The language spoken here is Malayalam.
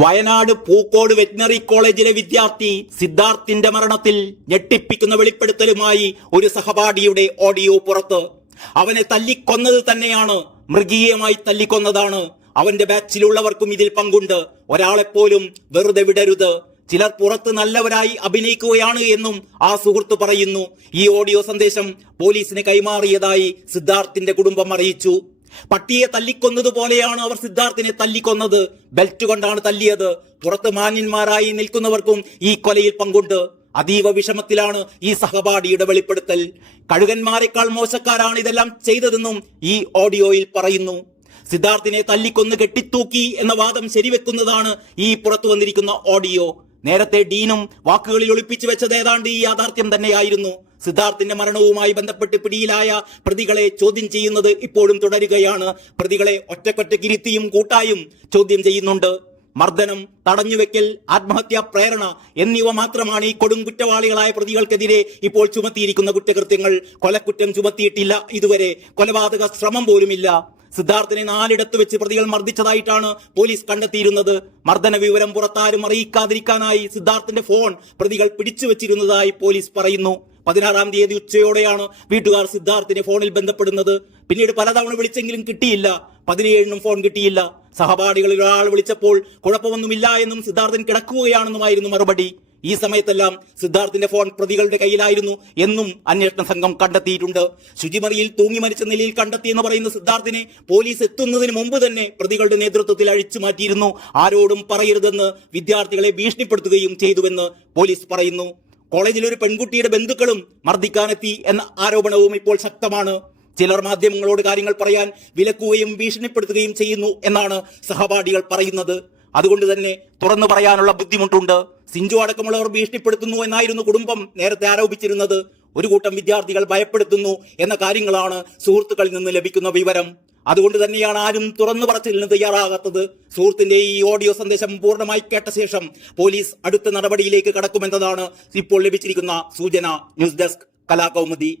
വയനാട് പൂക്കോട് വെറ്റിനറി കോളേജിലെ വിദ്യാർത്ഥി സിദ്ധാർത്ഥിന്റെ മരണത്തിൽ ഞെട്ടിപ്പിക്കുന്ന വെളിപ്പെടുത്തലുമായി ഒരു സഹപാഠിയുടെ ഓഡിയോ പുറത്ത്. അവനെ തല്ലിക്കൊന്നത് തന്നെയാണ്, മൃഗീയമായി തല്ലിക്കൊന്നതാണ്. അവന്റെ ബാച്ചിലുള്ളവർക്കും ഇതിൽ പങ്കുണ്ട്. ഒരാളെപ്പോലും വെറുതെ വിടരുത്. ചിലർ പുറത്ത് നല്ലവരായി അഭിനയിക്കുകയാണ് എന്നും ആ സുഹൃത്ത് പറയുന്നു. ഈ ഓഡിയോ സന്ദേശം പോലീസിന് കൈമാറിയതായി സിദ്ധാർത്ഥിന്റെ കുടുംബം അറിയിച്ചു. പട്ടിയെ തല്ലിക്കൊന്നതുപോലെയാണ് അവർ സിദ്ധാർത്ഥിനെ തല്ലിക്കൊന്നത്. ബെൽറ്റ് കൊണ്ടാണ് തല്ലിയത്. പുറത്ത് മാന്യന്മാരായി നിൽക്കുന്നവർക്കും ഈ കൊലയിൽ പങ്കുണ്ട്. അതീവ വിഷമത്തിലാണ് ഈ സഹപാഠിയുടെ വെളിപ്പെടുത്തൽ. കഴുകന്മാരെക്കാൾ മോശക്കാരാണ് ഇതെല്ലാം ചെയ്തതെന്നും ഈ ഓഡിയോയിൽ പറയുന്നു. സിദ്ധാർത്ഥിനെ തല്ലിക്കൊന്ന് കെട്ടിത്തൂക്കി എന്ന വാദം ശരിവെക്കുന്നതാണ് ഈ പുറത്തു വന്നിരിക്കുന്ന ഓഡിയോ. നേരത്തെ ഡീനും വാക്കുകളിൽ ഒളിപ്പിച്ചു വെച്ചത് ഏതാണ്ട് ഈ യാഥാർത്ഥ്യം തന്നെയായിരുന്നു. സിദ്ധാർത്ഥിന്റെ മരണവുമായി ബന്ധപ്പെട്ട് പിടിയിലായ പ്രതികളെ ചോദ്യം ചെയ്യുന്നത് ഇപ്പോഴും തുടരുകയാണ്. പ്രതികളെ ഒറ്റക്കൊറ്റക്കിരുത്തിയും കൂട്ടായും ചോദ്യം ചെയ്യുന്നുണ്ട്. മർദ്ദനം, തടഞ്ഞുവെക്കൽ, ആത്മഹത്യാ പ്രേരണ എന്നിവ മാത്രമാണ് ഈ കൊടും കുറ്റവാളികളായ പ്രതികൾക്കെതിരെ ഇപ്പോൾ ചുമത്തിയിരിക്കുന്ന കുറ്റകൃത്യങ്ങൾ. കൊലക്കുറ്റം ചുമത്തിയിട്ടില്ല ഇതുവരെ. കൊലപാതക ശ്രമം പോലുമില്ല. സിദ്ധാർത്ഥിനെ 4 വെച്ച് പ്രതികൾ മർദ്ദിച്ചതായിട്ടാണ് പോലീസ് കണ്ടെത്തിയിരുന്നത്. മർദ്ദന വിവരം പുറത്താരും അറിയിക്കാതിരിക്കാനായി സിദ്ധാർത്ഥിന്റെ ഫോൺ പ്രതികൾ പിടിച്ചു വെച്ചിരുന്നതായി പോലീസ് പറയുന്നു. 16-ാം തീയതി ഉച്ചയോടെയാണ് വീട്ടുകാർ സിദ്ധാർത്ഥിനെ ഫോണിൽ ബന്ധപ്പെടുന്നത്. പിന്നീട് പലതവണ വിളിച്ചെങ്കിലും കിട്ടിയില്ല. 17-നും ഫോൺ കിട്ടിയില്ല. സഹപാഠികളിൽ ഒരാൾ വിളിച്ചപ്പോൾ കുഴപ്പമൊന്നുമില്ല എന്നും സിദ്ധാർത്ഥൻ കിടക്കുകയാണെന്നുമായിരുന്നു മറുപടി. ഈ സമയത്തെല്ലാം സിദ്ധാർത്ഥിന്റെ ഫോൺ പ്രതികളുടെ കയ്യിലായിരുന്നു എന്നും അന്വേഷണ സംഘം കണ്ടെത്തിയിട്ടുണ്ട്. ശുചിമുറിയിൽ തൂങ്ങി മരിച്ച നിലയിൽ കണ്ടെത്തിയെന്ന് പറയുന്ന സിദ്ധാർത്ഥിനെ പോലീസ് എത്തുന്നതിന് മുമ്പ് തന്നെ പ്രതികളുടെ നേതൃത്വത്തിൽ അഴിച്ചു മാറ്റിയിരുന്നു. ആരോടും പറയരുതെന്ന് വിദ്യാർത്ഥികളെ ഭീഷണിപ്പെടുത്തുകയും ചെയ്തുവെന്ന് പോലീസ് പറയുന്നു. കോളേജിൽ ഒരു പെൺകുട്ടിയുടെ ബന്ധുക്കളും മർദ്ദിക്കാനെത്തി എന്ന ആരോപണവും ഇപ്പോൾ ശക്തമാണ്. ചിലർ മാധ്യമങ്ങളോട് കാര്യങ്ങൾ പറയാൻ വിലക്കുകയും ഭീഷണിപ്പെടുത്തുകയും ചെയ്യുന്നു എന്നാണ് സഹപാഠികൾ പറയുന്നത്. അതുകൊണ്ട് തന്നെ തുറന്നു പറയാനുള്ള ബുദ്ധിമുട്ടുണ്ട്. സിഞ്ചു അടക്കമുള്ളവർ ഭീഷണിപ്പെടുത്തുന്നു എന്നായിരുന്നു കുടുംബം നേരത്തെ ആരോപിച്ചിരുന്നത്. ഒരു കൂട്ടം വിദ്യാർത്ഥികൾ ഭയപ്പെടുത്തുന്നു എന്ന കാര്യങ്ങളാണ് സുഹൃത്തുക്കളിൽ നിന്ന് ലഭിക്കുന്ന വിവരം. അതുകൊണ്ട് തന്നെയാണ് ആരും തുറന്നു പറച്ചിലിന് തയ്യാറാകാത്തത്. സുഹൃത്തിന്റെ ഈ ഓഡിയോ സന്ദേശം പൂർണ്ണമായി കേട്ട ശേഷം പോലീസ് അടുത്ത നടപടിയിലേക്ക് കടക്കുമെന്നതാണ് ഇപ്പോൾ ലഭിച്ചിരിക്കുന്ന സൂചന. News desk, Kalakaumudi.